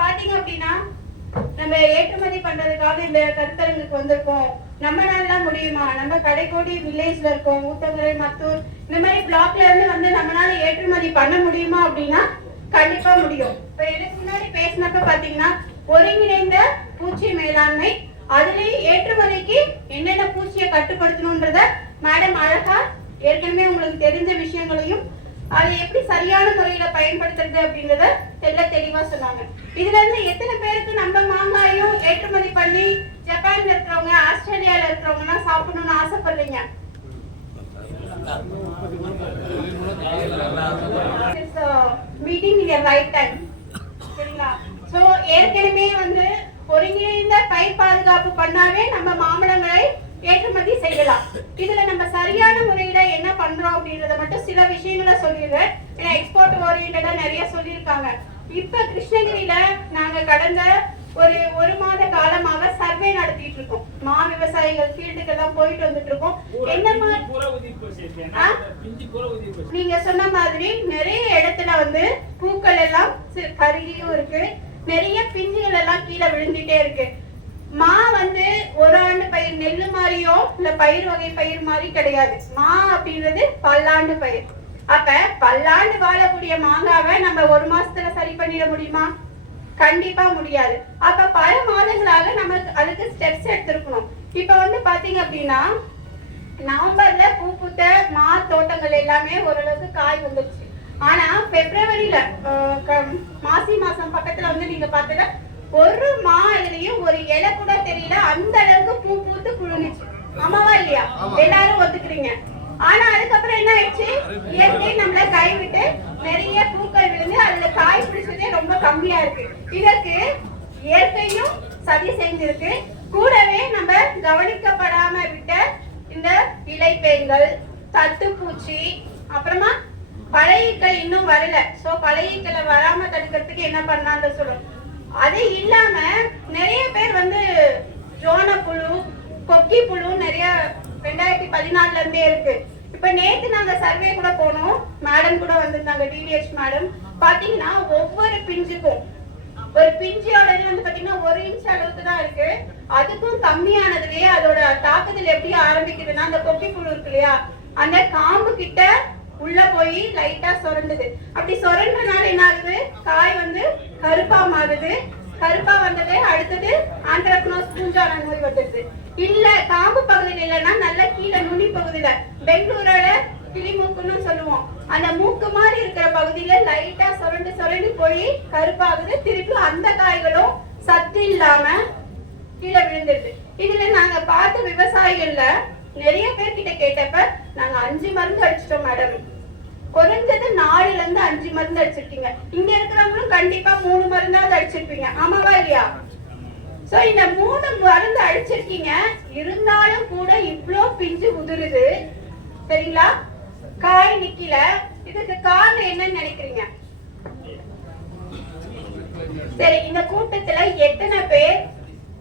பாத்தீங்க அப்படின்னா நம்ம ஏற்றுமதி பண்றதுக்காக இந்த கருத்தரங்குக்கு வந்திருக்கோம். நம்மளால முடியுமா? நம்ம கடைக்கோடி வில்லேஜ்ல இருக்கோம், ஊத்தங்கரை, மத்தூர் இந்த மாதிரி பிளாக்ல இருந்து வந்து நம்மளால ஏற்றுமதி பண்ண முடியுமா அப்படின்னா கண்டிப்பா முடியும். இப்ப எனக்கு முன்னாடி பேசினப்ப பாத்தீங்கன்னா ஒருங்கிணைந்த பூச்சி மேலாண்மை, அதுலயும் ஏற்றுமதிக்கு என்னென்ன பூச்சியை கட்டுப்படுத்தணும்ன்றத மேடம் அழகா ஏற்கனவே உங்களுக்கு தெரிஞ்ச விஷயங்களையும் அதை எப்படி சரியான முறையில பயன்படுத்துறது அப்படின்றத தெளிவா சொன்னாங்க. இதுல இருந்து எத்தனை பேருக்கு நம்ம மாங்காயும் ஏற்றுமதி பண்ணி ஜப்பான்ல இருக்கிறவங்க, ஆஸ்திரேலியால இருக்கிறவங்க எல்லாம் சாப்பிடணும்னு ஆசைப்படுறீங்க? மீட்டிங் இன் ரைட் டைம். சரிங்களா? சோ ஏற்கனவே வந்து ஒருங்கிணைந்த பயிர் பாதுகாப்பு பண்ணாவே நம்ம மாம்பழங்களை ஏற்றுமதி செய்யலாம். இதுல நம்ம சரியான முறையில என்ன பண்றோம் அப்படின்றத மட்டும் சில விஷயங்களை சொல்லிடுறேன். ஏன்னா எக்ஸ்போர்ட் ஓரியன்டா நிறைய சொல்லியிருக்காங்க. இப்ப கிருஷ்ணகிரியில நாங்க கடந்த ஒரு மாத காலமாக சர்வே நடத்திட்டு இருக்கோம். மா விவசாயிகள் ஃபீல்டுக்கு எல்லாம் போயிட்டு வந்துட்டு இருக்கோம். என்ன நீங்க சொன்ன மாதிரி நிறைய இடத்துல வந்து பூக்கள் எல்லாம் கருகியும் இருக்கு, நிறைய பிஞ்சுகள் எல்லாம் கீழே விழுந்துட்டே இருக்கு. மா வந்து ஒரு ஆண்டு பயிர், நெல்லு மாதிரியோ இல்ல பயிர் வகை பயிர் மாதிரி கிடையாது. மா அப்படின்றது பல்லாண்டு பயிர். அப்ப பல்லாண்டு வாழக்கூடிய மாங்காவை நம்ம ஒரு மாசத்துல சரி பண்ணிட முடியுமா? கண்டிப்பா முடியாது. அப்ப பல மாதங்களாக நம்ம அதுக்கு ஸ்டெப்ஸ் எடுத்திருக்கணும். இப்ப வந்து பாத்தீங்க அப்படின்னா நவம்பர்ல பூ பூத்த மா தோட்டங்கள் எல்லாமே ஓரளவுக்கு காய் வந்துருச்சு. ஆனா பிப்ரவரியில மாசி மாசம் பக்கத்துல வந்து நீங்க பார்த்தா ஒரு மா இதுலயும் ஒரு இலை கூட தெரியல, அந்த அளவுக்கு பூ பூத்து குழுந்துச்சு. ஆமாவா இல்லையா? எல்லாரும் ஒத்துக்கிறீங்க. ஆனா அதுக்கப்புறம் என்ன ஆயிடுச்சு? இயற்கை நம்மள கைவிட்டு நிறைய பூக்கள் விழுந்து அதுல காய் பிடிச்சதே ரொம்ப கம்மியா இருக்கு. இதற்கு இயற்கையும் சதி செஞ்சிருக்கு. கூடவே நம்ம கவனிக்கப்படாம விட்ட இந்த இலைப்பேன்கள், தத்துப்பூச்சி, அப்புறமா பழையீக்கள் இன்னும் வரல. சோ பழையீக்களை வராம தடுக்கிறதுக்கு என்ன பண்ணலாம்னு சொல்றோம். அது இல்லாம நிறைய பேர் வந்து ஜோன புழு, கொக்கி புழு நிறைய 2014 இருந்தே இருக்கு. இப்ப நேத்து நாங்க சர்வே கூட போனோம், மேடம் கூட வந்திருந்தாங்க, டிவிஎஸ் மேடம். பாத்தீங்கன்னா ஒவ்வொரு பிஞ்சுக்கும் ஒரு பிஞ்சியோட வந்து பாத்தீங்கன்னா 1 இன்ச் அளவுக்கு தான் இருக்கு. அதுக்கும் கம்மியானதுலயே அதோட தாக்குதல் எப்படி ஆரம்பிக்குதுன்னா அந்த கொக்கி புழு இருக்கு இல்லையா, அந்த காம்பு கிட்ட உள்ள போய் லைட்டா சொரண்டுது. அப்படி சொரண்டனால என்ன ஆகுது? காய் வந்து கருப்பா மாறுது. கருப்பா வந்தது அடுத்தது ஆந்த்ராக்னோஸ் பூஞ்சான நோய் வந்துடுது. இல்ல காம்பு பகுதியில் இல்லைன்னா நல்ல கீழே நுனி பகுதியில, பெங்களூரோட கிளிமூக்குன்னு சொல்லுவோம், அந்த மூக்கு மாதிரி இருக்கிற பகுதியில லைட்டா சொரண்டு போய் கருப்பாகுது. திருப்பி அந்த காய்களும் சத்து இல்லாம கீழே விழுந்துடுது. இதுல நாங்க பார்த்த விவசாயிகள்ல நிறைய பேர்கிட்ட கேட்டப்ப நாங்க 5 மருந்து அடிச்சிட்டோம் மேடம். குறைஞ்சது 4ல இருந்து 5 மருந்து அடிச்சிருக்கீங்க. இங்க இருக்கிறவங்களும் கண்டிப்பா 3 மருந்தாவது அடிச்சிருப்பீங்க. ஆமாவா இல்லையா? சோ இந்த 3 மருந்து அடிச்சிருக்கீங்க, இருந்தாலும் கூட இவ்ளோ பிஞ்சு உதிருது. சரிங்களா? காய் நிக்கல. இதுக்கு காரணம் என்னன்னு நினைக்கிறீங்க? சரி, இந்த கூட்டத்துல எத்தனை பேர்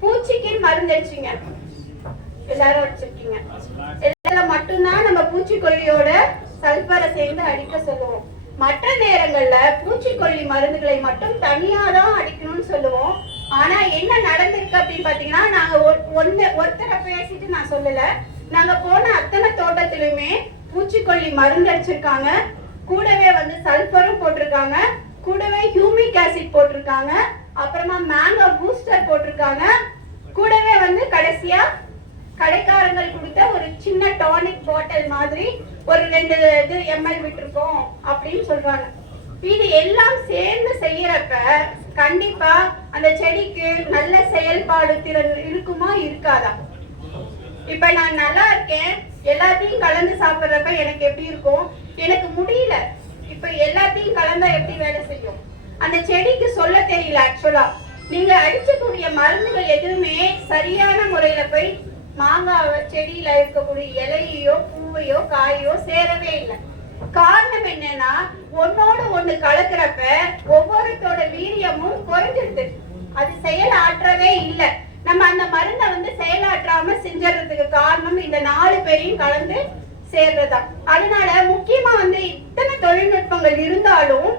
பூச்சிக்கு மருந்து அடிச்சீங்க? எல்லாரும் அடிச்சிருக்கீங்க. இதுல மட்டும்தான் நம்ம பூச்சிக்கொல்லியோட சல்பரை சேர்ந்து அடிக்க சொல்லுவோம். மற்ற நேரங்கள்ல பூச்சிக்கொல்லி மருந்துகளை மட்டும் தனியா தான் அடிக்கணும்னு சொல்லுவோம். ஆனா என்ன நடந்திருக்கு அப்படின்னு பாத்தீங்கன்னா, நாங்க ஒருத்தரை பேசிட்டு நான் சொல்லல, நாங்க போன அத்தனை தோட்டத்திலுமே பூச்சிக்கொல்லி மருந்து அடிச்சிருக்காங்க. கூடவே வந்து சல்பரும் போட்டிருக்காங்க, கூடவே ஹியூமிக் ஆசிட் போட்டிருக்காங்க, அப்புறமா மேங்கோ பூஸ்டர் போட்டிருக்காங்க, கூடவே வந்து கடைசியா கடைக்காரங்கள் கொடுத்த ஒரு சின்ன டானிக் பாட்டில் மாதிரி ஒரு 2 ml விட்டுருக்கோம் அப்படின்னு சொல்றாங்க. இது எல்லாம் சேர்ந்து செய்யறப்ப கண்டிப்பா அந்த செடிக்கு நல்ல செயல்பாடு திறன் இருக்குமா இருக்காதா? இப்ப நான் நல்லா இருக்கேன், எல்லாத்தையும் கலந்து சாப்பிடுறப்ப எனக்கு எப்படி இருக்கும்? எனக்கு முடியல. இப்ப எல்லாத்தையும் கலந்தா எப்படி வேலை செய்யும்? அந்த செடிக்கு சொல்ல தெரியல. ஆக்சுவலா நீங்க அடிச்சக்கூடிய மருந்துகள் எதுவுமே சரியான முறையில போய் மாங்காய் செடியில இருக்கக்கூடிய இலையோ பூவையோ காயோ சேரவே இல்லை. காரணம் என்னன்னா, ஒன்னோட ஒண்ணு கலக்கிறப்ப ஒவ்வொருத்தோட வீரியமும் குறைஞ்சிருது. அது செயல் ஆற்றவே இல்லை. நம்ம அந்த மருந்தை வந்து செயலாற்றாம செஞ்சறதுக்கு காரணம் இந்த 4 பேரையும் கலந்து சேர்றதா. அதனால முக்கியமா வந்து இத்தனை தொழில்நுட்பங்கள் இருந்தாலும்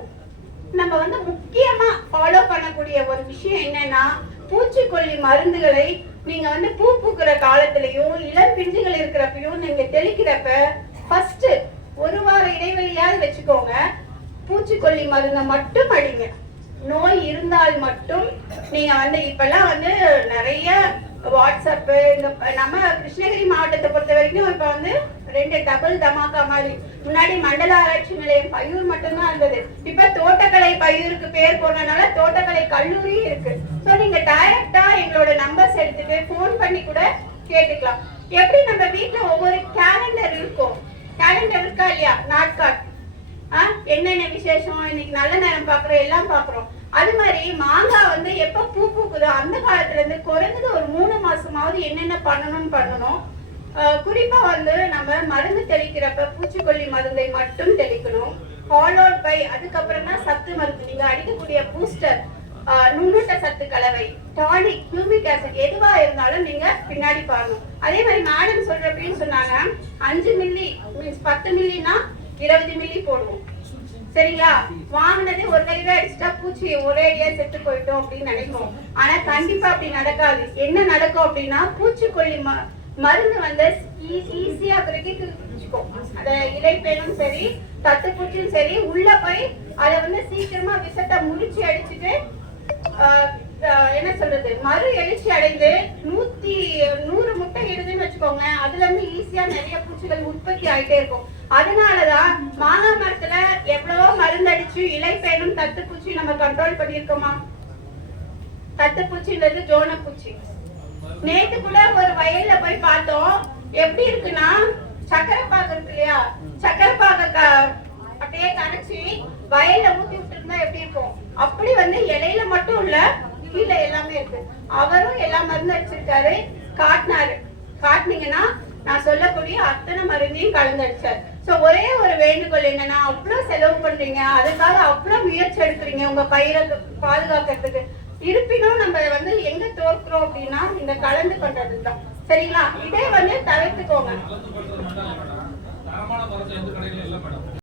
நம்ம வந்து முக்கியமா ஃபாலோ பண்ண பண்ணக்கூடிய ஒரு விஷயம் என்னன்னா, பூச்சிக்கொல்லி மருந்துகளை நீங்க வந்து பூ பூக்கிற காலத்திலயும் இளம் பிஞ்சுகள் இருக்கிறப்பையும் நீங்க தெளிக்கிறப்ப ஃபர்ஸ்ட் ஒரு வார இடைவெளியாவது வச்சுக்கோங்க. பூச்சிக்கொல்லி மருந்தை மட்டும் அடிங்க. நோய் இருந்தால் மட்டும் நீங்க வந்து இப்பெல்லாம் வந்து நிறைய வாட்ஸ்அப், இந்த நம்ம கிருஷ்ணகிரி மாவட்டத்தை பொறுத்த வரைக்கும் இப்ப வந்து 2 டபுள் தமாக்கா மாதிரி. முன்னாடி மண்டல ஆராய்ச்சி நிலையம் பையூர் மட்டும்தான் இருந்தது. இப்ப தோட்டக்கலை பையூருக்கு பேர் போனதுனால தோட்டக்கலை கல்லூரி இருக்கு. சோ நீங்க டைரக்டா எங்களோட நம்பர்ஸ் எடுத்துட்டு போன் பண்ணி கூட கேட்டுக்கலாம். எப்படி நம்ம வீட்டுல ஒவ்வொரு கேலண்டர் இருக்கும், கேலண்டர் இருக்கா இல்லையா, நாட்காட், என்னென்ன விசேஷம், இன்னைக்கு நல்ல நேரம் பாக்குறோம், எல்லாம் பாக்குறோம். அது மாதிரி மாங்காய் வந்து எப்ப பூ பூக்குதோ அந்த காலத்துல இருந்து குறைஞ்சது ஒரு 3 மாசமாவது என்னென்ன பண்ணணும். குறிப்பா வந்து நம்ம மருந்து தெளிக்கிறப்ப பூச்சிக்கொல்லி மருந்தை மட்டும் தெளிக்கணும். ஃபாலோட் பை அதுக்கப்புறம் தான் சத்து மருந்து, நீங்க அடிக்கக்கூடிய பூஸ்டர், நுண்ணூட்ட சத்து கலவை, டானிக், ஹியூமிக் ஆசிட் எதுவா இருந்தாலும் நீங்க பின்னாடி பாருங்க. அதே மாதிரி மேடம் சொல்றப்பன்னு சொன்னாங்க 5 மில்லி மீன்ஸ் 10 மில்லினா 20 மில்லி போடுவோம். சரிங்களா? வாங்கினதே ஒரு தடவை அடிச்சுட்டா பூச்சி ஒரே அடியா செத்து போயிட்டோம் அப்படின்னு நினைப்போம். ஆனா கண்டிப்பா அப்படி நடக்காது. என்ன நடக்கும் அப்படின்னா, பூச்சிக்கொல்லி மருந்து வந்து ஈஸியா கிரகிக்கும். அத இலைப்பேனும் சரி தட்டுப்பூச்சியும் சரி உள்ள போய் அதை வந்து சீக்கிரமா விஷத்தை முடிச்சு அடிச்சுட்டு என்ன சொல்றது, மறு எழுச்சி அடைந்து 100 முட்டை இடுதுன்னு வச்சுக்கோங்களேன். அதுல இருந்து ஈஸியா நிறைய பூச்சிகள் உற்பத்தி ஆயிட்டே இருக்கும். அதனாலதான் மாங்காய் மரத்துல எவ்வளவோ மருந்து அடிச்சு இலைப்பேனும் தட்டுப்பூச்சி நம்ம கண்ட்ரோல் பண்ணிருக்கோமா? தட்டுப்பூச்சின்றது ஜோனப்பூச்சி. நேத்து கூட ஒரு வயல்ல போய் பார்த்தோம். எப்படி இருக்குன்னா, சக்கரை பாகு இருக்கு இல்லையா, சக்கரை பாக அப்படியே கரைச்சி வயல்ல ஊத்தி விட்டு இருந்தா எப்படி இருக்கும், அப்படி வந்து இலையில மட்டும் இல்ல கீழே எல்லாமே இருக்கு. அவரும் எல்லா மருந்து அடிச்சிருக்காரு, காட்டினீங்கன்னா நான் சொல்லக்கூடிய அத்தனை மருந்தையும் கலந்து அடிச்சாரு. சோ ஒரே ஒரு வேண்டுகோள் என்னன்னா, அவ்வளவு செலவு பண்றீங்க, அதுக்காக அவ்வளவு முயற்சி எடுக்கிறீங்க உங்க பயிரை பாதுகாக்கிறதுக்கு. இருப்பினும் நம்ம வந்து எங்க தோற்கிறோம் அப்படின்னா இந்த கலந்து பண்றதுதான். சரிங்களா? இதே வந்து தவிர்த்துக்கோங்க.